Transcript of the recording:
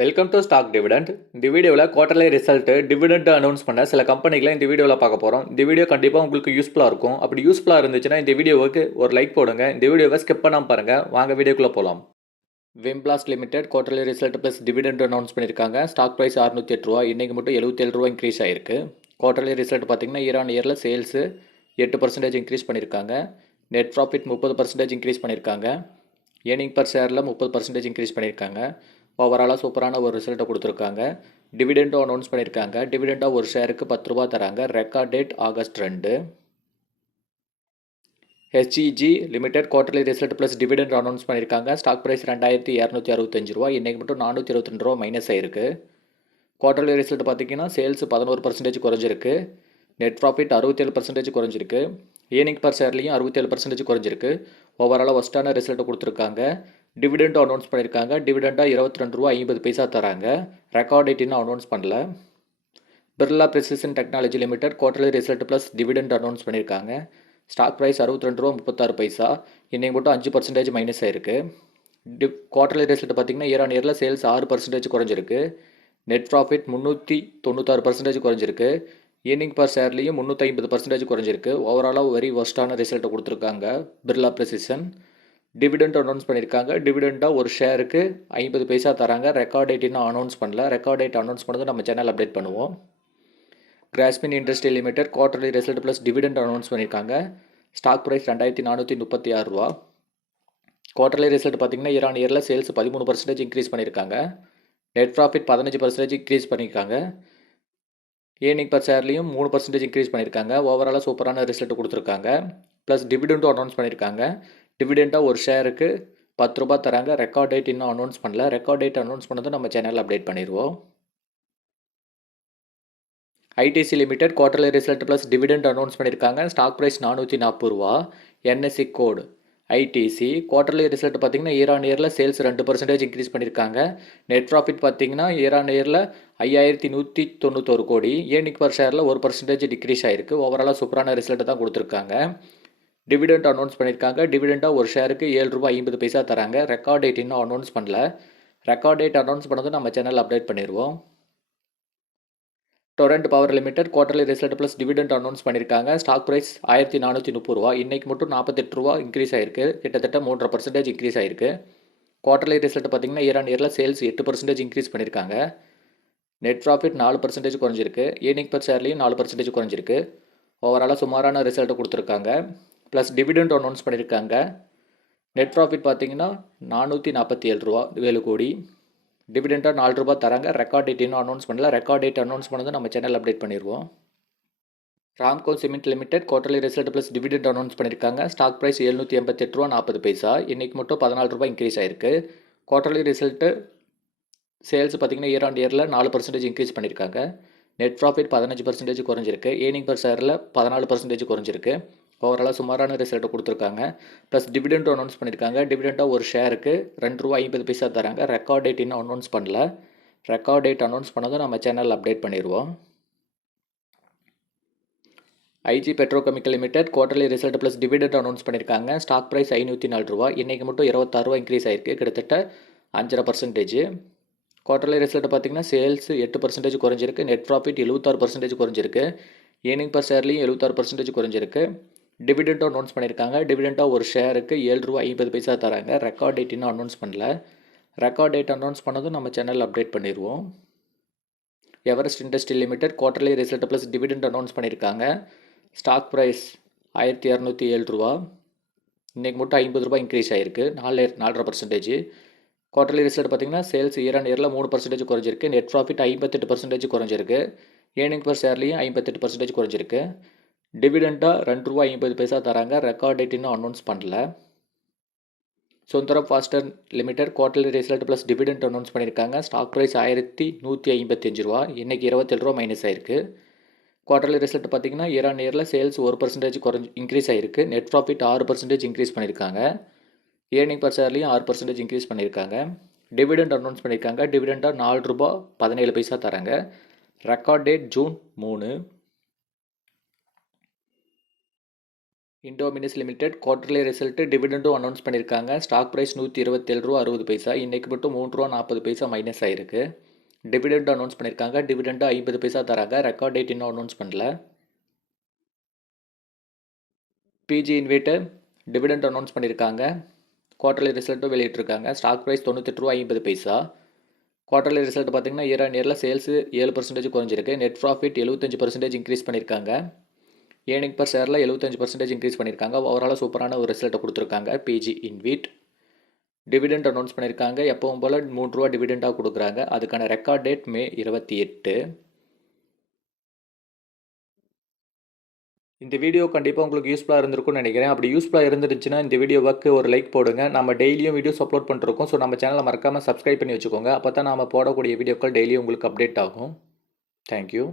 Welcome to stock dividend. இந்த வீடியோவில் quarterly result dividend announce பண்ண சில கம்பெனிகளை இந்த வீடியோவில் பார்க்க போகிறோம். இந்த வீடியோ கண்டிப்பாக உங்களுக்கு யூஸ்ஃபுல்லாக இருக்கும். அப்படி யூஸ்ஃபுல்லாக இருந்துச்சுன்னா இந்த வீடியோவுக்கு ஒரு லைக் போடுங்க. இந்த வீடியோவை ஸ்கிப் பண்ணாமல் பாருங்கள். வாங்க வீடியோக்குள்ளே போகலாம். Wimplast limited quarterly result plus dividend announce பண்ணியிருக்காங்க. ஸ்டாக் ப்ரைஸ் 608 ரூபா. இன்றைக்கி மட்டும் 77 ரூபா இன்க்ரீஸ் ஆயிருக்கு. குவார்டர்லி ரிசல்ட் பார்த்தீங்கன்னா இயரில் சேல்ஸு 8% இன்க்ரீஸ் பண்ணியிருக்காங்க. நெட் ப்ராஃபிட் 30% இன்க்ரீஸ் பண்ணியிருக்காங்க. ஏர்னிங் பர் ஷேரில் 30% இன்க்ரீஸ் பண்ணியிருக்காங்க. ஓவராலாக சூப்பரான ஒரு ரிசல்ட்டை கொடுத்துருக்காங்க. டிவிடெண்டும் அனௌன்ஸ் பண்ணியிருக்காங்க. டிவிடெண்டாக ஒரு ஷேருக்கு 10 ரூபா தராங்க. Record date August 2. HEG limited quarterly result plus dividend announce பண்ணியிருக்காங்க. ஸ்டாக் ப்ரைஸ் 2265 ரூபா. இன்றைக்கி மட்டும் 422 ரூபா மைனஸ் ஆயிருக்கு. குவார்டர்லி ரிசல்ட் பார்த்திங்கன்னா சேல்ஸ் 11% குறைஞ்சிருக்கு. நெட் ப்ராஃபிட் 67% குறைஞ்சிருக்கு. ஏர்னிங் பர் ஷேர்லேயும் 67% குறைஞ்சிருக்கு. ஓவராலாக ஒஸ்ட்டான ரிசல்ட்டை கொடுத்துருக்காங்க. டிவிடெண்டும் அனௌன்ஸ் பண்ணியிருக்காங்க. டிவிடெண்டாக 22 ரூபா 50 பைசா தராங்க. ரெக்கார்ட் டேட் இன்னும் அனௌன்ஸ் பண்ணல. Birla precision technology limited quarterly result plus dividend announce பண்ணியிருக்காங்க. ஸ்டாக் ப்ரைஸ் 62 ரூபா 36 பைசா. இன்றைக்கி மட்டும் 5% மைனஸ் ஆயிருக்கு. குவார்டர்லி ரிசல்ட் பார்த்திங்கன்னா இயரில் சேல்ஸ் 6% குறைஞ்சிருக்கு. நெட் ப்ராஃபிட் 396% குறைஞ்சிருக்கு. ஏர்னிங் பர் ஷேர்லேயும் 350% குறைஞ்சிருக்கு. ஓவராலாக வெரி ஒஸ்ட்டான ரிசல்ட்டை கொடுத்துருக்காங்க பிர்லா பிரிசிஷன். டிவிடெண்ட் அனௌன்ஸ் பண்ணியிருக்காங்க. டிவிடெண்டாக ஒரு ஷேருக்கு 50 பைசா தராங்க. ரெக்கார்ட் டேட் இன்னும் அனௌன்ஸ் பண்ணல. ரெக்கார்ட் டேட் அனௌன்ஸ் பண்ணது நம்ம சேனல் அப்டேட் பண்ணுவோம். Grasim industry limited quarterly result plus dividend announce பண்ணியிருக்காங்க. ஸ்டாக் ப்ரைஸ் 2436 ரூபா. குவார்டர்லி ரிசல்ட் பார்த்திங்கன்னா இயரில் சேல்ஸ் 13% இன்க்ரீஸ் பண்ணியிருக்காங்க. நெட் ப்ராஃபிட் 15% இன்க்ரீஸ் பண்ணியிருக்காங்க. ஏர்னிங் பர் ஷேர்லேயும் 3% இன்க்ரீஸ் பண்ணியிருக்காங்க. ஓவராலாக சூப்பரான ரிசல்ட் கொடுத்துருக்காங்க. ப்ளஸ் டிவிடெண்டும் அனௌன்ஸ் பண்ணியிருக்காங்க. டிவிடெண்டாக ஒரு ஷேருக்கு 10 ரூபா தராங்க. ரெக்கார்ட் டேட் இன்னும் அனௌன்ஸ் பண்ணல. ரெக்கார்ட் டேட் அனௌன்ஸ் பண்ணதும் நம்ம சேனலில் அப்டேட் பண்ணிடுவோம். ITC limited quarterly result plus dividend announce பண்ணியிருக்காங்க. ஸ்டாக் ப்ரைஸ் 440 ரூபா. NSC code ITC. Quarterly result பார்த்திங்கன்னா இயரில் சேல்ஸ் 2% இன்க்ரீஸ் பண்ணியிருக்காங்க. நெட் ப்ராஃபிட் பார்த்திங்கன்னா இயரில் 5191 கோடி. ஏர்னிங் பர் ஷேரில் 1% டிக்ரீஸ் ஆகிருக்கு. ஓவராலாக சூப்பரான ரிசல்ட் தான் கொடுத்துருக்காங்க. டிவிடெண்ட் அனௌன்ஸ் பண்ணியிருக்காங்க. டிவிடெண்டாக ஒரு ஷேருக்கு 7 ரூபா 50 பைசா தராங்க. ரெக்கார்ட் டேட் இன்னும் அனௌன்ஸ் பண்ணல. ரெக்கார்ட் டேட் அனௌன்ஸ் பண்ணதும் நம்ம சேனல் அப்டேட் பண்ணிடுவோம். Torrent power limited quarterly result plus dividend announce பண்ணியிருக்காங்க. ஸ்டாக் ப்ரைஸ் 1430 ரூபா. இன்றைக்கி மட்டும் 48 ரூபா இன்க்ரீஸ் ஆயிருக்கு. கிட்டத்தட்ட 3.5% இன்க்ரீஸ் ஆயிருக்கு. குவார்டர்லி ரிசல்ட் பார்த்திங்கன்னா இயரில் சேல்ஸ் 8% இன்க்ரீஸ் பண்ணியிருக்காங்க. நெட் ப்ராஃபிட் 4% குறைஞ்சிருக்கு. ஏர்னிங் பர் ஷேர்லேயும் 4% குறைஞ்சிருக்கு. ஓவராலாக சுமாரான ரிசல்ட்டை கொடுத்துருக்காங்க. ப்ளஸ் டிவிடெண்ட் அனௌன்ஸ் பண்ணியிருக்காங்க. நெட் ப்ராஃபிட் பார்த்திங்கன்னா 447 ரூபா 7 கோடி. டிவிடெண்டாக 4 ரூபா தராங்க. ரெக்கார்ட் டேட் இன்னும் அனௌன்ஸ் பண்ணல. ரெக்கார்ட் டேட் அனௌன்ஸ் பண்ணதும் நம்ம சேனல் அப்டேட் பண்ணிடுவோம். Ramco cement limited quarterly result plus dividend announce பண்ணியிருக்காங்க. ஸ்டாக் ப்ரைஸ் 788 ரூபா 40 பைசா. இன்றைக்கி மட்டும் 14 ரூபா இன்க்ரீஸ் ஆயிருக்கு. குவார்டர்லி ரிசல்ட்டு சேல்ஸ் பார்த்திங்கன்னா இயரில் 4% இன்க்ரீஸ் பண்ணியிருக்காங்க. நெட் ப்ராஃபிட் 15% குறைஞ்சிருக்கு. ஏர்னிங் பர் ஷேரில் 14% குறைஞ்சிருக்கு. ஓவராலாக சுமாரான ரிசல்ட்டை கொடுத்துருக்காங்க. ப்ளஸ் டிவிடெண்டும் அனௌன்ஸ் பண்ணியிருக்காங்க. டிவிடெண்டாக ஒரு ஷேருக்கு 2 ரூபா 50 பைசா தராங்க. ரெக்கார்ட் டேட் இன்னும் அனௌன்ஸ் பண்ணல. ரெக்கார்ட் டேட் அனௌன்ஸ் பண்ணதும் நம்ம சேனல் அப்டேட் பண்ணிடுவோம். IG petrochemical limited quarterly result plus dividend announce பண்ணியிருக்காங்க. ஸ்டாக் ப்ரைஸ் 504 ரூபா. இன்றைக்கி மட்டும் 26 ரூபா இன்க்ரீஸ் ஆயிருக்கு. கிட்டத்தட்ட 5.5%. குவார்டர்லி ரிசல்ட் பார்த்திங்கன்னா சேல்ஸ் 8% குறைஞ்சிருக்கு. நெட் ப்ராஃபிட் 76% குறைஞ்சிருக்கு. ஏர்னிங் பர் ஷேர்லேயும் 76% குறைஞ்சிருக்கு. டிவிடெண்டும் அனௌன்ஸ் பண்ணியிருக்காங்க. டிவிடெண்டாக ஒரு ஷேருக்கு 7 ரூபா 50 பைசா தராங்க. ரெக்கார்ட் டேட் இன்னும் அனௌன்ஸ் பண்ணல. ரெக்கார்ட் டேட் அனௌன்ஸ் பண்ணதும் நம்ம சேனல் அப்டேட் பண்ணிடுவோம். Everest industry limited quarterly result plus dividend announce பண்ணியிருக்காங்க. ஸ்டாக் ப்ரைஸ் 1207 ரூபா. இன்றைக்கி மட்டும் 50 ரூபா இன்க்ரீஸ் ஆகிருக்கு. 4.5%. குவார்டர்லி ரிசல்ட் பார்த்திங்கன்னா சேல்ஸ் இயரில் 3% குறைஞ்சிருக்கு. நெட் ப்ராஃபிட் 58% குறைஞ்சிருக்கு. ஏர்னிங் பர் ஷேர்லேயும் 58% குறைஞ்சிருக்கு. டிவிடெண்டாக 2 ரூபா 50 பைசா தராங்க. ரெக்கார்ட் டேட் இன்னும் அனௌன்ஸ் பண்ணல. Sundaram Fasteners Limited quarterly result plus dividend announce பண்ணியிருக்காங்க. ஸ்டாக் ப்ரைஸ் 1155 ரூபா. இன்றைக்கி 27 ரூபா மைனஸ் ஆயிருக்கு. குவார்டர்லி ரிசல்ட் பார்த்திங்கன்னா இயரில் சேல்ஸ் 1% இன்க்ரீஸ் ஆகிருக்கு. நெட் ப்ராஃபிட் 6% இன்க்ரீஸ் பண்ணியிருக்காங்க. ஏர்னிங் பர் ஷேர்லேயும் 6% இன்க்ரீஸ் பண்ணியிருக்காங்க. டிவிடெண்ட் அனௌன்ஸ் பண்ணியிருக்காங்க. டிவிடெண்டாக 4 ரூபா 17 பைசா தராங்க. Record date June 3. இண்டோமினிஸ் லிமிடெட் குவார்டர்லி ரிசல்ட்டு டிவிடெண்டும் அனௌன்ஸ் பண்ணியிருக்காங்க. ஸ்டாக் ப்ரைஸ் ரூ. 127.60 இன்றைக்கி மட்டும் ரூ. 3.40 மைனஸ் ஆகிருக்கு. டிவிடெண்ட் அனௌன்ஸ் பண்ணியிருக்காங்க. டிவிடெண்டு 50 பைசா தராங்க. ரெக்கார்ட் டேட் இன்னும் அனௌன்ஸ் பண்ணல. பிஜி இன்வேட்டர் டிவிடெண்ட் அனௌன்ஸ் பண்ணியிருக்காங்க. குவார்டர்லி ரிசல்ட்டும் வெளியிட்டிருக்காங்க. ஸ்டாக் ப்ரைஸ் ரூ. 98.50. குவார்டர்லி ரிசல்ட் பார்த்தீங்கன்னா இயர் ஆன் இயரில் சேல்ஸு 7% குறைஞ்சிருக்கு. நெட் ப்ராஃபிட் 75% இன்க்ரீஸ் பண்ணியிருக்காங்க. ஏர்னிங் பர் ஷேரில் 75% இன்க்ரீஸ் பண்ணியிருக்காங்க. ஓவராலாக சூப்பரான ஒரு ரிசல்ட்டை கொடுத்துருக்காங்க பிஜி இன்வீட். டிவிடெண்ட் அனௌன்ஸ் பண்ணியிருக்காங்க. எப்பவும் போல் ரூ. 3 டிவிடெண்டாக கொடுக்குறாங்க. அதுக்கான ரெக்கார்ட் டேட் மே 28. இந்த வீடியோ கண்டிப்பாக உங்களுக்கு யூஸ்ஃபுல்லாக இருந்திருக்கும்னு நினைக்கிறேன். அப்படி யூஸ்ஃபுல்லாக இருந்துருந்துச்சுன்னா இந்த வீடியோவுக்கு ஒரு லைக் போடுங்க. நம்ம டெய்லியும் வீடியோஸ் அப்லோட் பண்ணிருக்கோம். ஸோ நம்ம சேனலை மறக்காமல் சப்ஸ்கிரைப் பண்ணி வச்சுக்கோங்க. அப்போ தான் நம்ம போடக்கூடிய வீடியோக்கள் டெய்லியும் உங்களுக்கு அப்டேட் ஆகும். தேங்க்யூ.